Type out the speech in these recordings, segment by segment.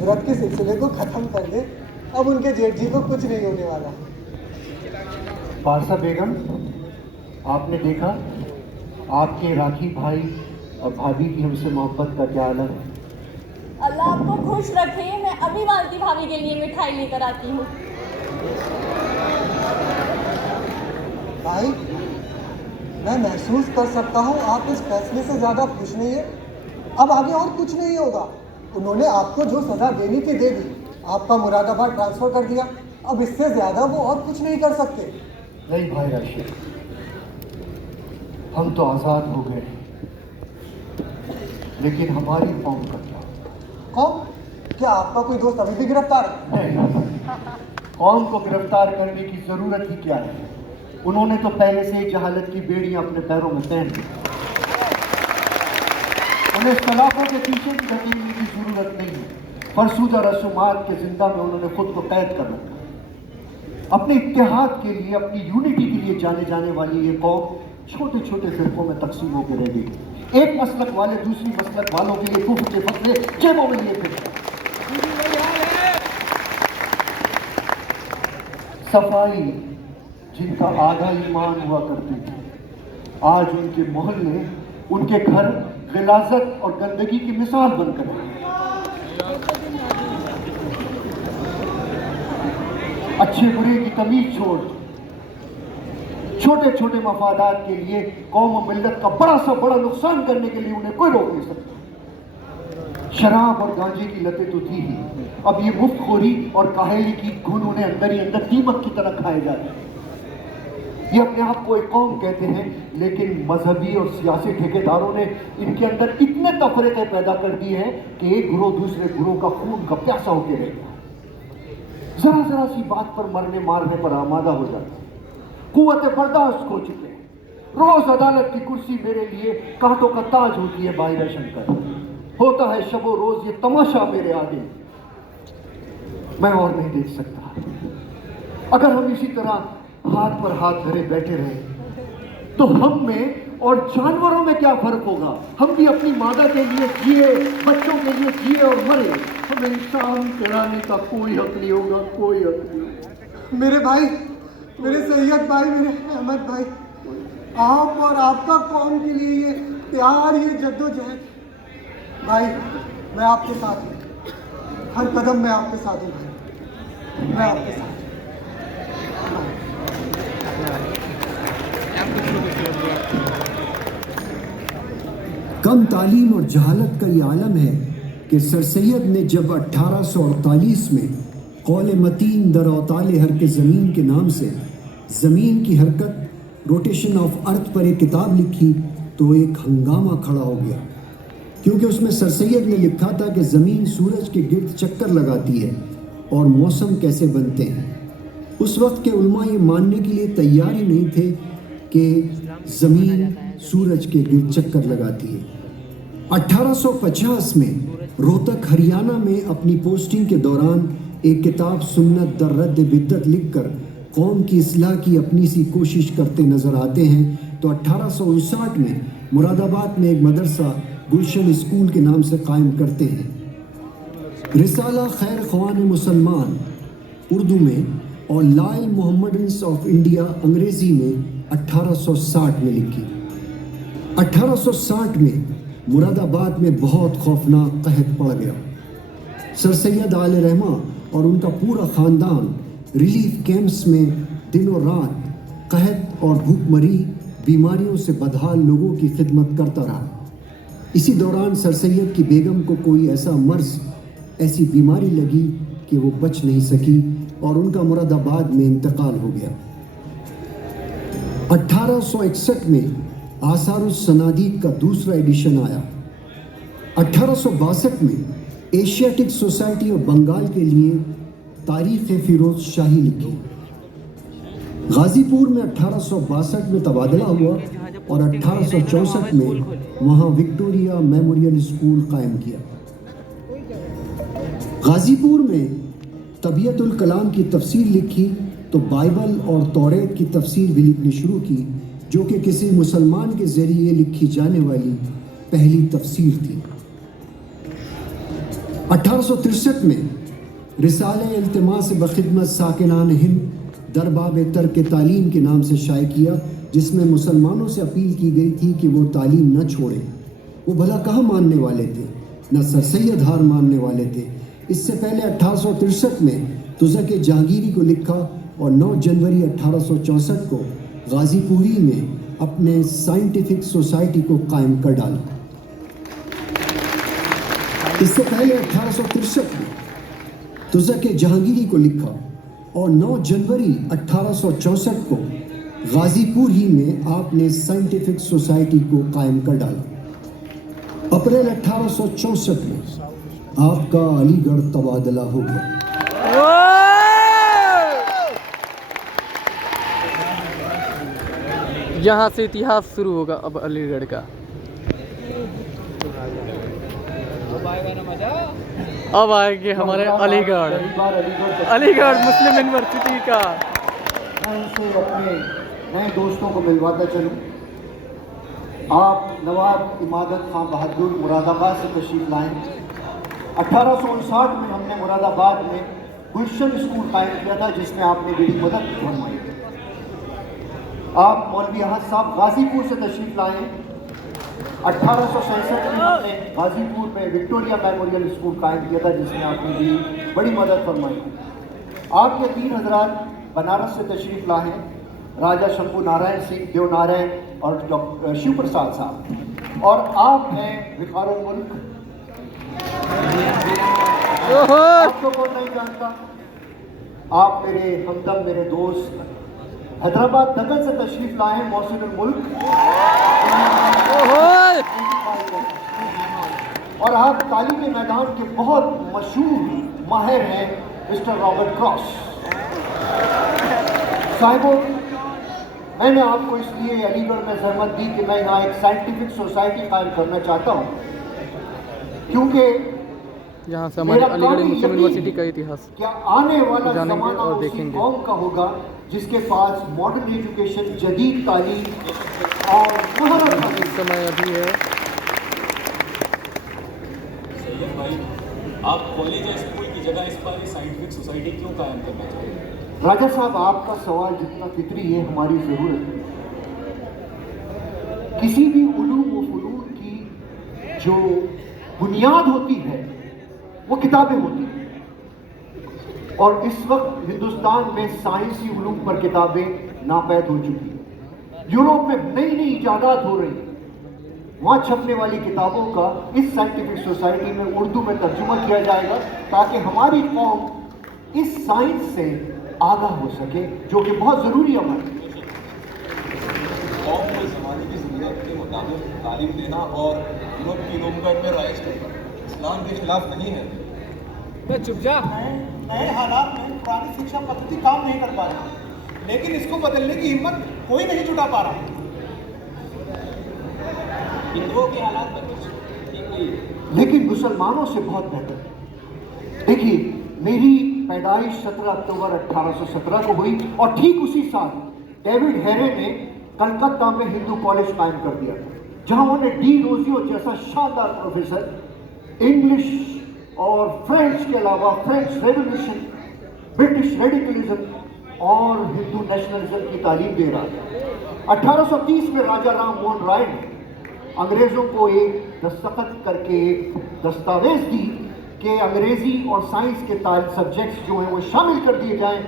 व्रत के सिलसिले को खत्म कर दे, अब उनके जेठ जी को कुछ नहीं होने वाला। पारसा बेगम, आपने देखा आपके राखी भाई और भाभी की हमसे मोहब्बत का क्या आलम है। अल्लाह आपको खुश रखे। मैं अभी मालती भाभी के लिए मिठाई लेकर आती हूँ। भाई, मैं महसूस कर सकता हूँ आप इस फैसले से ज़्यादा खुश नहीं है। अब आगे और कुछ नहीं होगा। उन्होंने आपको जो सज़ा देनी थी दे दी, आपका मुरादाबाद ट्रांसफ़र कर दिया। अब इससे ज़्यादा वो और कुछ नहीं कर सकते। नहीं भाई राशिद, हम तो आज़ाद हो गए, लेकिन हमारी कौम का क्या? कौम? क्या आपका कोई दोस्त अभी भी गिरफ्तार है? नहीं, कौम को गिरफ्तार करने की ज़रूरत ही क्या है? उन्होंने तो पहले से ही जहालत की बेड़ियां अपने पैरों में पहन ली। उन्हें सलाखों के पीछे भी धकेलने की जरूरत नहीं है। फरसूदा रसूमात के जिंदा में उन्होंने खुद को कैद कर रखा। अपने इत्तेहाद के लिए, अपनी यूनिटी के लिए जाने जाने वाली ये कौम छोटे छोटे फिरकों में तकसीम होकर रह गई। एक मसलक वाले दूसरी मसलक वालों के लिए कुफ्र के फतवे जेबों में लिए फिरते। सफाई जिनका आधा ईमान हुआ करती थी, आज उनके मोहल्ले, उनके घर गिलाजत और गंदगी की मिसाल बनकर हैं। अच्छे बुरे की तमीज छोड़ छोटे छोटे मफादात के लिए कौम और मिल्लत का बड़ा सा बड़ा नुकसान करने के लिए उन्हें कोई रोक नहीं सकता। शराब और गांजे की लतें तो थी ही, अब ये मुफ्तखोरी और काहेली की घुन उन्हें अंदर ही अंदर दीमक की तरह खाए जा रहे हैं। ये अपने आप को एक कौम कहते हैं, लेकिन मजहबी और सियासी ठेकेदारों ने इनके अंदर इतने तफरीके पैदा कर दिए हैं कि एक ग्रोह दूसरे ग्रोह का खून का प्यासा होकर रह गया। जरा जरा सी बात पर मरने मारने पर आमादा हो जाते हैं, कुव्वत बर्दाश्त खो चुके हैं। रोज अदालत की कुर्सी मेरे लिए कांटों का ताज होती है बाहिरा शंकर, होता है शबो रोज ये तमाशा मेरे आगे। मैं और नहीं देख सकता। अगर हम इसी तरह हाथ पर हाथ धरे बैठे रहे तो हम में और जानवरों में क्या फर्क होगा? हम भी अपनी मादा के लिए जिए, बच्चों के लिए जिए और मरे। हमें इंसान कराने का कोई हक नहीं होगा, कोई हक नहीं। मेरे भाई, मेरे सैयद भाई, मेरे अहमद भाई, आप और आपका कौम के लिए ये प्यार, ये जद्दोजहद, भाई मैं आपके साथ हूँ। हर कदम मैं आपके साथ हूँ भाई, मैं आपके साथ हूँ। कम तालीम और जहालत का ये आलम है कि सर सैयद ने जब 1848 में कौल मतीन दर औताल हरक ज़मीन के नाम से ज़मीन की हरकत, रोटेशन ऑफ अर्थ पर एक किताब लिखी तो एक हंगामा खड़ा हो गया, क्योंकि उसमें सर सैयद ने लिखा था कि ज़मीन सूरज के गिर्द चक्कर लगाती है और मौसम कैसे बनते हैं। उस वक्त के उलमा ये मानने के लिए तैयार ही नहीं थे कि ज़मीन सूरज के गिर्द चक्कर लगाती है। 1850 में रोहतक हरियाणा में अपनी पोस्टिंग के दौरान एक किताब सुन्नत दर रद्द बिद्दत लिखकर कौम की इस्लाह की अपनी सी कोशिश करते नज़र आते हैं। तो 1859 में मुरादाबाद में एक मदरसा गुलशन स्कूल के नाम से कायम करते हैं। रिसाला खैर ख्वान मुसलमान उर्दू में और लाइल मोहम्मडन्स ऑफ इंडिया अंग्रेज़ी में 1860 में लिखी। 1860 में मुरादाबाद में बहुत खौफनाक कहत पड़ गया। सर सैयद आले रहमा और उनका पूरा ख़ानदान रिलीफ कैंप्स में दिनों रात कहत और भूखमरी बीमारियों से बदहाल लोगों की खिदमत करता रहा। इसी दौरान सर सैयद की बेगम को कोई ऐसा मर्ज, ऐसी बीमारी लगी कि वो बच नहीं सकी और उनका मुरादाबाद में इंतकाल हो गया। 1861 में आसारुस सनादीक का दूसरा एडिशन आया। 1862 में एशियाटिक सोसाइटी ऑफ बंगाल के लिए तारीख़ फ़िरोज़ शाही लिखी। गाज़ीपुर में 1862 में तबादला हुआ और 1864 में वहाँ विक्टोरिया मेमोरियल स्कूल कायम किया। गाज़ीपुर में तबीयतुल कलाम की तफसीर लिखी तो बाइबल और तौरेत की तफसीर भी लिखनी शुरू की, जो कि किसी मुसलमान के ज़रिए लिखी जाने वाली पहली तफसीर थी। 1863 میں رسالہ التماس بخدمت ساکنان ہند درباب ترک تعلیم کے نام سے شائع کیا، جس میں مسلمانوں سے اپیل کی گئی تھی کہ وہ تعلیم نہ چھوڑیں۔ وہ بھلا کہاں ماننے والے تھے، نہ سر سید ہار ماننے والے تھے۔ اس سے پہلے 1863 میں تزک جہانگیری کو لکھا اور 9 جنوری 1864 کو غازی پوری میں اپنے سائنٹیفک سوسائٹی کو قائم کر ڈالا۔ اس سے پہلے 1863 میں تزک جہانگیری کو لکھا اور 9 جنوری 1864 کو غازی پور ہی میں آپ نے سائنٹیفک سوسائٹی کو قائم کر ڈالا۔ اپریل 1864 میں آپ کا علی گڑھ تبادلہ ہو گیا۔ یہاں سے اتہاس شروع ہوگا اب علی گڑھ کا۔ اب آئے گے ہمارے علی گڑھ مسلم یونیورسٹی کا۔ میں ان سے اپنے نئے دوستوں کو ملواتا چلوں۔ آپ نواب امادت خان بہادر مراد آباد سے تشریف لائیں۔ 1859 میں ہم نے مراد آباد میں گلشن اسکول قائم کیا تھا، جس میں آپ نے میری مدد فرمائی۔ آپ مولوی احد صاحب غازی پور سے تشریف لائیں۔ 1867 میں ہم نے غازی پور میں وکٹوریہ میموریل اسکول قائم کیا تھا، جس میں آپ نے بھی بڑی مدد فرمائی۔ آپ کے 3 حضرات بنارس سے تشریف لائے ہیں، راجہ شمبھو نارائن سنگھ دیو نارائن اور ڈاکٹر شیو پرساد صاحب، اور آپ ہیں وقار الملک۔ آپ کو کون نہیں جانتا؟ آپ میرے ہمدم، میرے دوست، حیدرآباد دکن سے تشریف لائے ہیں محسن الملک، اور آپ تعلیمی میدان کے بہت مشہور ماہر ہیں مسٹر رابرٹ کراس۔ صاحبوں، میں نے آپ کو اس لیے علی گڑھ میں زحمت دی کہ میں یہاں ایک سائنٹیفک سوسائٹی قائم کرنا چاہتا ہوں، کیونکہ یہاں سے ہماری علی گڑھ مسلم یونیورسٹی کا اتہاس کیا آنے والا جانیں گے زمانہ اور اسی دیکھیں گے۔ قوم کا ہوگا جس کے پاس ماڈرن ایجوکیشن، جدید تعلیم اور مہارت کا اس سمے ابھی ہے۔ سید بھائی، آپ کالج یا اسکول کی جگہ اس پر سائنٹیفک سوسائٹی کیوں قائم کرنا چاہتے ہیں؟ راجہ صاحب، آپ کا سوال جتنا فطری ہے ہماری ضرورت ہے۔ کسی بھی علوم و فنون کی جو بنیاد ہوتی ہے وہ کتابیں ہوتی ہیں، اور اس وقت ہندوستان میں سائنسی علوم پر کتابیں ناپید ہو چکی ہیں۔ یورپ میں نئی نئی ایجادات ہو رہی ہیں، وہاں چھپنے والی کتابوں کا اس سائنٹیفک سوسائٹی میں اردو میں ترجمہ کیا جائے گا، تاکہ ہماری قوم اس سائنس سے آگاہ ہو سکے، جو کہ بہت ضروری عمل ہے۔ قوم کو زمانے کی ضرورت کے مطابق تعلیم دینا اور یورپ کی رومگڑھ میں رائج کرنا اسلام کے خلاف نہیں ہے۔ نئے حالات میں پرانی شکشا پدھتی کام نہیں کر پا رہی، لیکن اس کو بدلنے کی ہمت کوئی نہیں جٹا پا رہا۔ ہندوؤں کے حالات لیکن مسلمانوں سے بہت بہتر۔ دیکھیے، میری پیدائش 17 اکتوبر 1817 کو ہوئی، اور ٹھیک اسی سال ڈیوڈ ہیرے نے کلکتہ میں ہندو کالج قائم کر دیا تھا، جہاں انہوں نے ڈی روزیو جیسا شاندار پروفیسر انگلش اور فرینچ کے علاوہ فرینچ ریولیوشن، برٹش ریڈیکلزم اور ہندو نیشنلزم کی تعلیم دے رہا تھا۔ 1830 میں راجہ رام موہن رائے نے انگریزوں کو ایک دستخط کر کے دستاویز دی کہ انگریزی اور سائنس کے سبجیکٹس جو ہیں وہ شامل کر دیے جائیں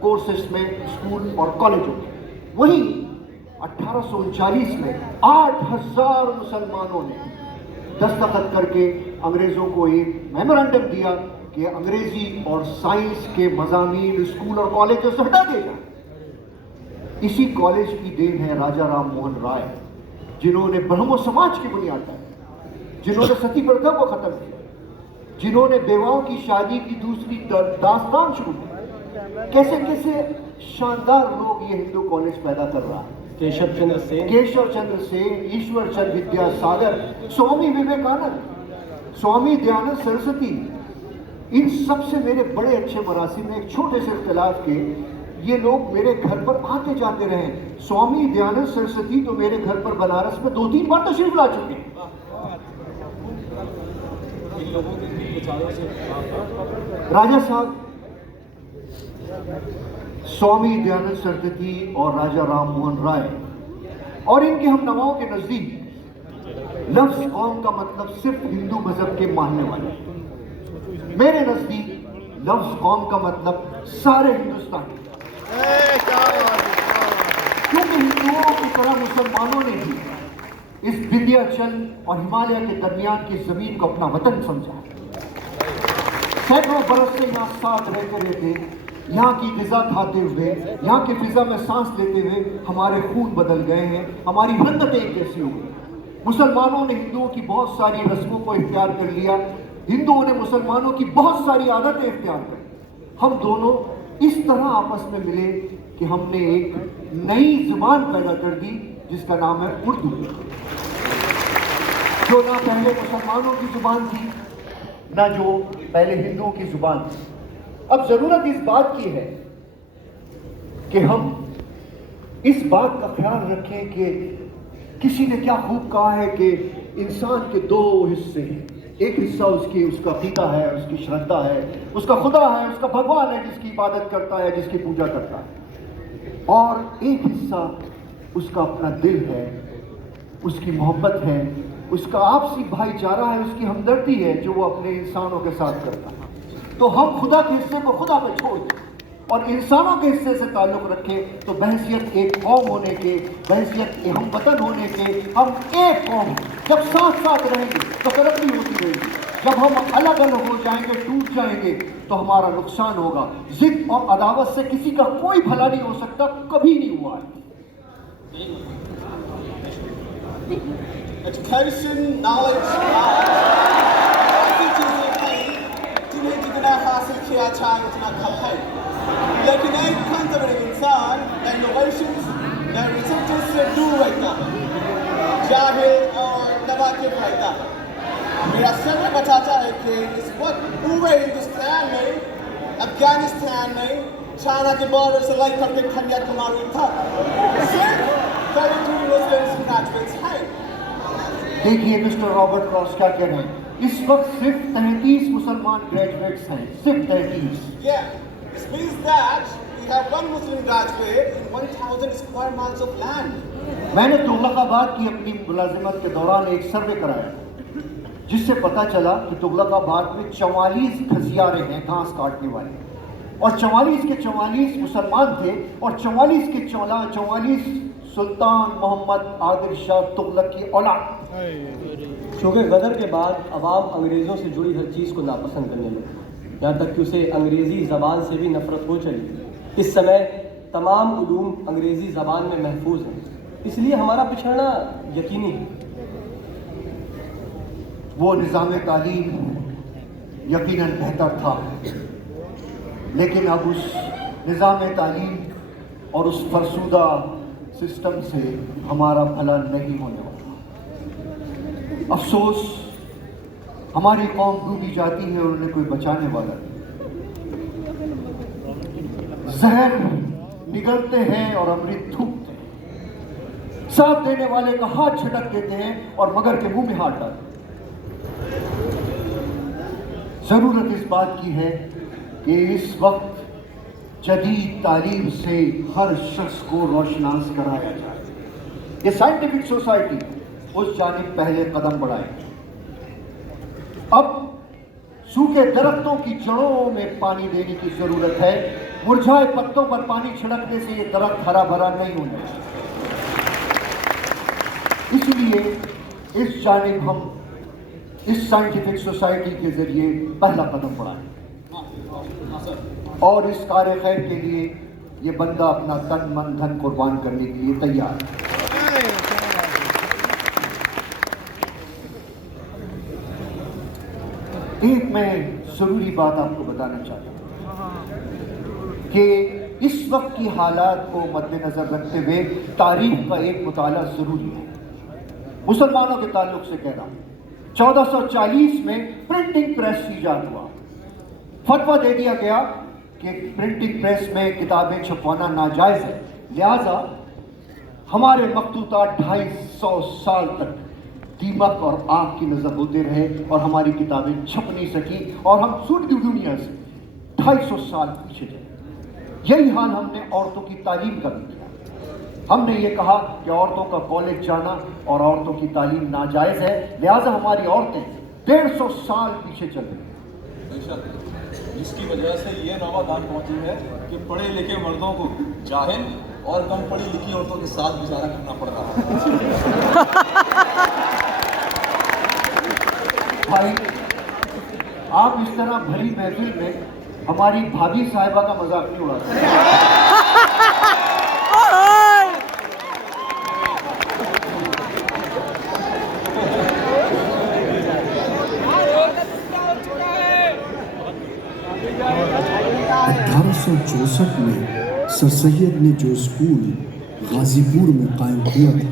کورسز میں، اسکول اور کالجوں میں۔ وہیں 1839 میں 8000 مسلمانوں نے دستخط کر کے انگریزوں کو ایک میمورنڈم دیا کہ انگریزی اور سائنس کے مضامین اسکول اور کالجوں سے ہٹا دیے جائیں۔ اسی کالج کی دین ہے راجہ رام موہن رائے، جنہوں نے برہمو سماج کی بنیاد ڈالی، جنہوں نے ستی پرتھا کو ختم کیا، جنہوں نے بیواؤں کی شادی کی دوسری داستان شروع کی۔ کیسے کیسے شاندار لوگ یہ ہندو کالج پیدا کر رہا ہے۔ کیشو چندر سین، ایشور چند ودیا ساگر، سوامی وویکانند، سوامی دیانند سرسوتی، ان سب سے میرے بڑے اچھے مراسم میں ایک چھوٹے سے اختلاف کے یہ لوگ میرے گھر پر آتے جاتے رہے۔ سوامی دیانند سرسوتی تو میرے گھر پر بنارس میں 2-3 بار تشریف لا چکے ہیں۔ लोगों के विचारों से राजा साहब स्वामी दयानंद सरस्वती और राजा राम मोहन राय और इनके हम नवाओं के नजदीक लफ्ज कौम का मतलब सिर्फ हिंदू मजहब के मानने वाले। मेरे नजदीक लफ्ज कौम का मतलब सारे हिंदुस्तान, क्योंकि हिंदुओं की तरह मुसलमानों ने भी इस विंध्याचल और हिमालय के दरमियान की जमीन को अपना वतन समझा। सैकड़ों बरस से यहाँ साथ रहते यहाँ की ग़िज़ा खाते हुए, यहाँ की फिजा में सांस लेते हुए हमारे खून बदल गए हैं, हमारी हरकतें एक जैसी हो गई। मुसलमानों ने हिंदुओं की बहुत सारी रस्मों को इख्तियार कर लिया, हिंदुओं ने मुसलमानों की बहुत सारी आदतें इख्तियार कर। हम दोनों इस तरह आपस में मिले कि हमने एक नई जुबान पैदा कर दी जिसका नाम है उर्दू, जो ना पहले मुसलमानों की जुबान थी ना जो पहले हिंदुओं की जुबान थी। अब जरूरत इस बात की है कि हम इस बात का ख्याल रखें कि किसी ने क्या खूब कहा है कि इंसान के दो हिस्से हैं। एक हिस्सा उसका अकीदा है, उसकी श्रद्धा है, उसका खुदा है, उसका भगवान है जिसकी इबादत करता है, जिसकी पूजा करता है, और एक हिस्सा उसका अपना दिल है, उसकी मोहब्बत है, उसका आपसी भाईचारा है, उसकी हमदर्दी है जो वो अपने इंसानों के साथ करता है। तो हम खुदा के हिस्से को खुदा पे छोड़ दें और इंसानों के हिस्से से ताल्लुक़ रखें, तो बहसियत एक कौम होने के, बहसियत हम वतन होने के, हम एक कौम जब साथ साथ रहेंगे तो तरक्की होती रहेगी। जब हम अलग अलग हो जाएंगे, टूट जाएंगे, तो हमारा नुकसान होगा। जिद और अदावत से किसी का कोई भला नहीं हो सकता, कभी नहीं हुआ है। एजुकेशन, नॉलेज, जिन्हें जितना हासिल किया चाहे उतना कम है, लेकिन एक कंजर्वेटिव इंसान इनोवेशंस या रिसर्चेस से दूर रहता है, जाहिल और नवाकिफ रहता है। मेरा सर्वे बताता है कि इस वक्त पूरे हिंदुस्तान में, अफगानिस्तान में, चाइना के बॉर्डर से लेकर के कन्याकुमारी तक सिर्फ 32 मुस्लिम ग्रेजुएट्स हैं। देखिए मिस्टर रॉबर्ट क्रॉस क्या कह रहे हैं, इस वक्त सिर्फ 33 मुसलमान ग्रेजुएट्स हैं, सिर्फ 33। Yeah, this means that we have one Muslim graduate in 1000 square miles of land. मैंने तुगलकाबाद की अपनी मुलाजिमत के दौरान एक सर्वे कराया जिससे पता चला कि तुगलकाबाद में 44 खसियारे हैं घास काटने वाले, और 44 के 44 मुसलमान थे, और 44 के 44 सुल्तान मोहम्मद आदिल शाह तुगलक की औलाद। चूँकि गदर के बाद अवाम अंग्रेज़ों से जुड़ी हर चीज़ को नापसंद करने लगी, यहाँ तक कि उसे अंग्रेज़ी ज़बान से भी नफ़रत हो चली। इस समय तमाम उलूम अंग्रेज़ी ज़बान में महफूज हैं, इसलिए हमारा पिछड़ना यकीनी है। वो निज़ाम तालीम यकीनन बेहतर था, लेकिन अब उस निज़ाम तालीम और उस फरसूदा सिस्टम से हमारा भला नहीं होने वाला। अफसोस, हमारी कौम डूबी जाती है और उन्हें कोई बचाने वाला नहीं। जहर निगलते हैं और अमृत थूकते हैं, साथ देने वाले का हाथ झटक देते हैं और मगर के मुंह में हाथ डालते हैं। जरूरत इस बात की है कि इस वक्त जदीद तालीम से हर शख्स को रोशनास कराया जाए। ये साइंटिफिक सोसाइटी उस जानिब पहले कदम बढ़ाए। अब सूखे दरख्तों की जड़ों में पानी देने की जरूरत है, मुरझाए पत्तों पर पानी छिड़कने से ये दरख्त हरा भरा नहीं होना चाहिए। इसलिए इस जानिब हम इस साइंटिफिक सोसाइटी के जरिए पहला कदम बढ़ाएं, और इस कार्य खैर के लिए ये बंदा अपना तन मन धन कुर्बान करने के लिए तैयार है। एक मैं ज़रूरी बात आपको बताना चाहता हूँ कि इस वक्त की हालात को मद्देनज़र रखते हुए तारीख का एक मुताला ज़रूरी है। मुसलमानों के ताल्लुक से कह रहा हूँ, 1440 में प्रिंटिंग प्रेस ईजाद हुआ। फतवा दे दिया गया कि प्रिंटिंग प्रेस में किताबें छपवाना नाजायज़ है, लिहाजा हमारे मखतूतात 250 साल तक दीमक और आग की नजर होते रहे और हमारी किताबें छप नहीं सकी और हम छूट दी दुनिया से 250 साल पीछे चले। यही हाल हमने औरतों की तालीम का भी किया। हमने ये कहा कि औरतों का कॉलेज जाना और औरतों की तालीम नाजायज है, लिहाजा हमारी औरतें 150 साल पीछे चल रही हैं। बेशक, जिसकी वजह से ये नौबत आज पहुंची है कि पढ़े लिखे मर्दों को जाहिल और कम पढ़ी लिखी औरतों के साथ गुजारा करना पड़ रहा है। भाई, आप इस तरह भरी महफिल में हमारी भाभी साहिबा का मजाक नहीं उड़ा सकते। में सर सैयद ने जो स्कूल गाजीपुर में कायम किया था,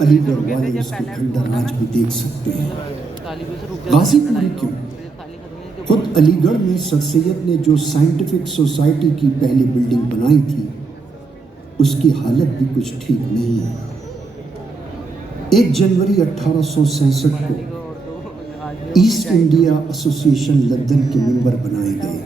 अलीगढ़ वाले उसके खंडर आज भी देख सकते हैं। गाजीपुर ही क्यों, खुद अलीगढ़ में सर सैयद ने जो साइंटिफिक सोसाइटी की पहली बिल्डिंग बनाई थी, उसकी हालत भी कुछ ठीक नहीं है। 1 जनवरी 1867 को ईस्ट इंडिया एसोसिएशन लंदन के मेंबर बनाए गए।